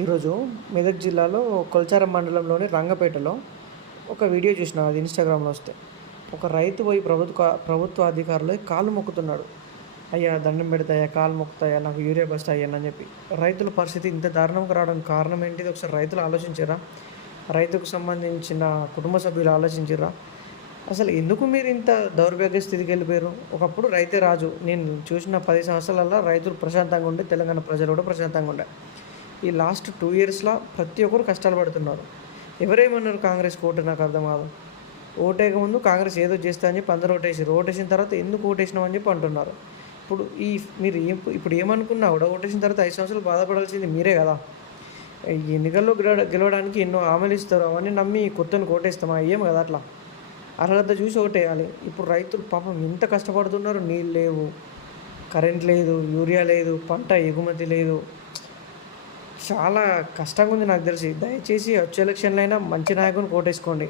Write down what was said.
ఈరోజు మెదక్ జిల్లాలో కొల్చారం మండలంలోని రంగపేటలో ఒక వీడియో చూసిన, అది ఇన్స్టాగ్రామ్లో వస్తే. ఒక రైతు పోయి ప్రభుత్వ అధికారులు కాళ్ళు మొక్కుతున్నాడు. అయ్యా దండం పెడతాయా, కాళ్ళు మొక్కుతాయా, నాకు యూరియా బస్తా అయ్యాను అని చెప్పి. రైతుల పరిస్థితి ఇంత దారుణంగా రావడానికి కారణం ఏంటిది? ఒకసారి రైతులు ఆలోచించారా? రైతుకు సంబంధించిన కుటుంబ సభ్యులు ఆలోచించారా? అసలు ఎందుకు మీరు ఇంత దౌర్భాగ్య స్థితికి వెళ్ళిపోయారు? ఒకప్పుడు రైతే రాజు. నేను చూసిన 10 సంవత్సరాలలో రైతులు ప్రశాంతంగా ఉండి, తెలంగాణ ప్రజలు కూడా ప్రశాంతంగా ఉండే. ఈ లాస్ట్ 2 ఇయర్స్లో ప్రతి ఒక్కరు కష్టాలు పడుతున్నారు. ఎవరేమన్నారు కాంగ్రెస్కి ఓటు? నాకు అర్థం కాదు. ఓటేక ముందు కాంగ్రెస్ ఏదో చేస్తా అని చెప్పి అందరూ ఓటేసారు. ఓటేసిన తర్వాత ఎందుకు ఓటేసినాం అని చెప్పి అంటున్నారు. ఇప్పుడు మీరు ఇప్పుడు ఏమనుకున్నా కూడా ఓటేసిన తర్వాత 5 సంవత్సరాలు బాధపడాల్సింది మీరే కదా. ఈ ఎన్నికల్లో గెలవడానికి ఎన్నో హామీలు ఇస్తారు, అవన్నీ నమ్మి కొత్తను ఓటేస్తామా? ఏం కదా అట్లా. అర్హత చూసి ఓటేయాలి. ఇప్పుడు రైతులు పాపం ఎంత కష్టపడుతున్నారు. నీళ్ళు లేవు, కరెంట్ లేదు, యూరియా లేదు, పంట ఎగుమతి లేదు. చాలా కష్టంగా ఉంది నాకు తెలిసి. దయచేసి వచ్చే ఎలక్షన్లో అయినా మంచి నాయకుని ఓటేసుకోండి.